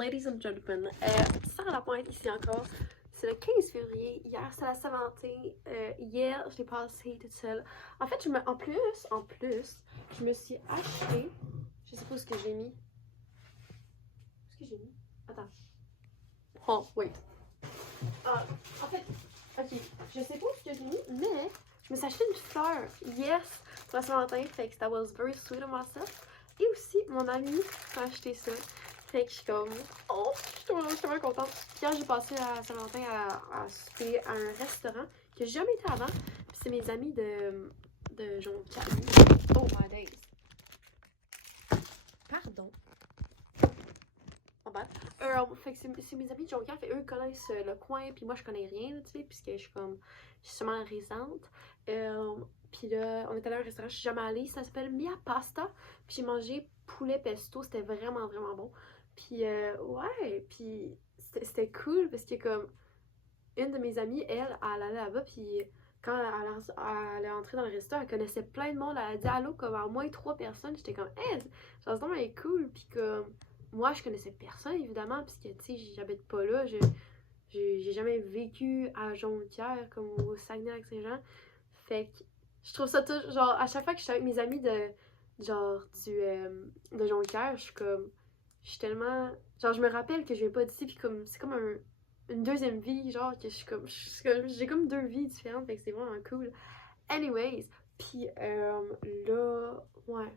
Ladies and gentlemen, Sarah Lapointe ici encore. C'est le 15 février. Hier, c'est la Saint-Valentin. Hier, je l'ai passé toute seule. En fait, en plus, je me suis acheté. Je sais pas ce que j'ai mis. Ce que j'ai mis? Attends. Oh, wait. En fait, ok, je sais pas ce que j'ai mis, mais je me suis acheté une fleur. Yes, pour la Saint-Valentin. Fait que that was very sweet of myself. Et aussi, mon ami m'a acheté ça. Fait que je suis comme, oh, je suis tellement contente. Hier, j'ai passé à Saint-Valentin à souper à un restaurant que j'ai jamais été avant. Puis c'est mes amis de Jonquière. Oh my days. Pardon. En bas. Fait que c'est mes amis de Jonquière. Fait eux connaissent le coin. Puis moi, je connais rien, tu sais, puisque je suis seulement résidente. Puis là, on est allé à un restaurant, je suis jamais allée. Ça s'appelle Mia Pasta. Puis j'ai mangé poulet pesto. C'était vraiment, vraiment bon. Puis ouais, puis c'était cool parce que comme une de mes amies, elle allait là-bas, puis quand elle est entrée dans le resto, elle connaissait plein de monde, elle a dit allô comme à moins 3 personnes, j'étais comme hey, genre c'est vraiment cool, puis comme moi je connaissais personne évidemment, puisque tu sais j'habite pas là, j'ai jamais vécu à Jonquière comme au Saguenay-Lac-Saint-Jean, fait que je trouve ça tout, genre à chaque fois que je suis avec mes amis de Jonquière, je suis tellement. Genre, je me rappelle que je viens pas d'ici, puis comme. C'est comme une deuxième vie, genre, que j'ai comme deux vies différentes, fait que c'est vraiment cool. Anyways, puis là. Ouais.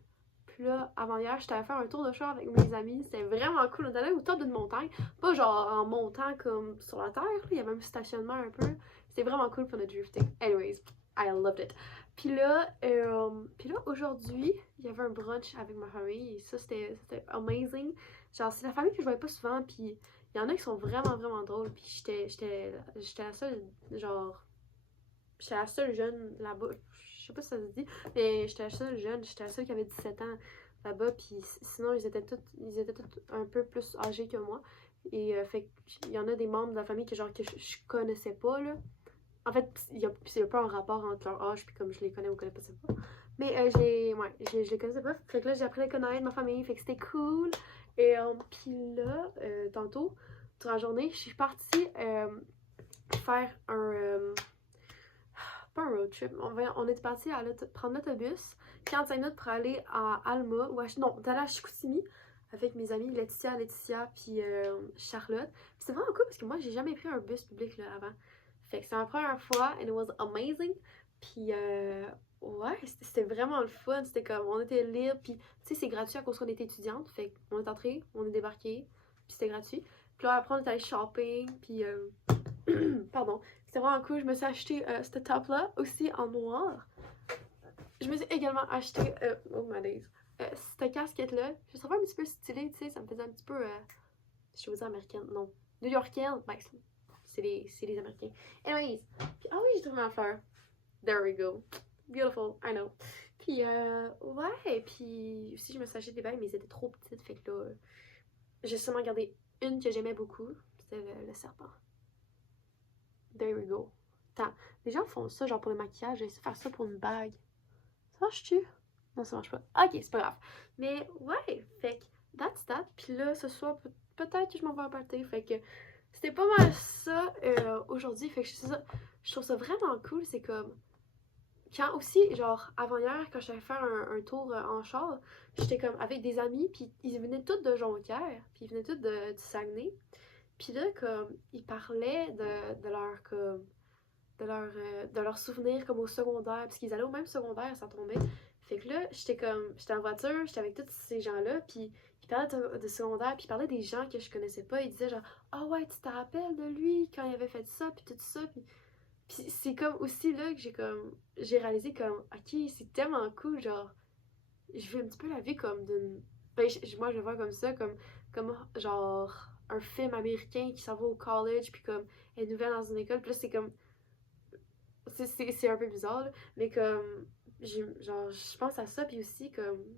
Puis là, avant hier, j'étais allée faire un tour de char avec mes amis. C'était vraiment cool. On est allé au top d'une montagne. Pas genre en montant comme sur la terre, là. Il y avait même un stationnement un peu. C'était vraiment cool pour notre drifting. Anyways, I loved it. Puis là aujourd'hui, il y avait un brunch avec ma famille et ça c'était amazing. Genre c'est la famille que je voyais pas souvent puis il y en a qui sont vraiment vraiment drôles puis j'étais la seule genre j'étais la seule jeune là-bas. Je sais pas si ça se dit, mais j'étais la seule jeune, j'étais la seule qui avait 17 ans là-bas puis sinon ils étaient tous un peu plus âgés que moi et fait qu'il y en a des membres de la famille que je connaissais pas là. En fait, il y a pas un rapport entre leur âge, puis comme je les connais ou connais pas. Mais je les connaissais pas. Fait que là, j'ai appris à les connaître, ma famille, fait que c'était cool. Et puis là, tantôt, durant la journée, je suis partie faire pas un road trip, on était parti prendre l'autobus, 45 minutes pour aller à Alma, non, d'aller à Chicoutimi avec mes amis Laetitia, puis Charlotte. Puis c'était vraiment cool parce que moi, j'ai jamais pris un bus public là avant. Fait que c'est ma première fois, and it was amazing. Puis ouais, c'était vraiment le fun. C'était comme, on était libre, puis tu sais, c'est gratuit à cause qu'on était étudiante. Fait qu'on est entré, on est débarqué, puis c'était gratuit. Puis là, après, on est allé shopping, puis pardon. C'était vraiment cool. Je me suis acheté cette top-là, aussi en noir. Je me suis également acheté, oh my days, cette casquette-là. Je trouvais un petit peu stylée, tu sais, ça me faisait un petit peu, je veux dire américaine, non, new-yorkaine, ben, c'est les Américains. Anyways, puis, ah oui, j'ai trouvé ma fleur. There we go. Beautiful, I know. Puis, ouais, puis aussi, je me suis acheté des bagues, mais elles étaient trop petites, fait que là, j'ai seulement gardé une que j'aimais beaucoup, c'était le serpent. There we go. Attends, les gens font ça, genre pour le maquillage, j'ai essayé de faire ça pour une bague. Ça marche-tu? Non, ça marche pas. Ok, c'est pas grave. Mais ouais, fait que that's that. Puis là, ce soir, peut-être que je m'en vais à party. Fait que c'était pas mal ça aujourd'hui. Fait que je trouve ça vraiment cool. C'est comme. Quand aussi, genre, avant hier, quand j'allais faire un tour en char, j'étais comme avec des amis, puis ils venaient tous de Jonquière, puis ils venaient tous du Saguenay. Puis là, comme, ils parlaient de leur, comme, de leurs souvenirs comme au secondaire, parce qu'ils allaient au même secondaire, ça tombait. Fait que là, j'étais en voiture, j'étais avec tous ces gens-là, puis ils parlaient de secondaire, puis ils parlaient des gens que je connaissais pas, ils disaient genre « Ah ouais, tu te rappelles de lui, quand il avait fait ça, puis tout ça, puis c'est comme aussi là que j'ai réalisé comme « Ok, c'est tellement cool, genre, je vis un petit peu la vie comme d'une... » Ben, moi, je le vois comme ça, comme genre un film américain qui s'en va au college, puis comme elle est nouvelle dans une école, puis là, c'est comme c'est un peu bizarre, là, mais comme, genre, je pense à ça, puis aussi,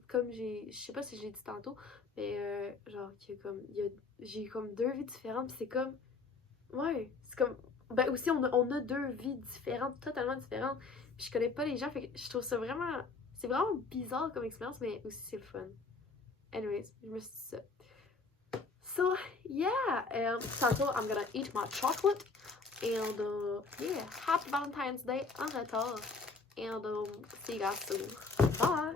comme je sais pas si je l'ai dit tantôt, mais genre, j'ai comme deux vies différentes, puis c'est comme, ouais, c'est comme, ben aussi, on a deux vies différentes, totalement différentes, puis je connais pas les gens, fait que je trouve ça vraiment, c'est vraiment bizarre comme expérience, mais aussi c'est le fun. Anyways, je me suis dit ça. So yeah, tantôt I'm gonna eat my chocolate. And yeah, happy Valentine's Day en retard. And see you guys soon. Bye!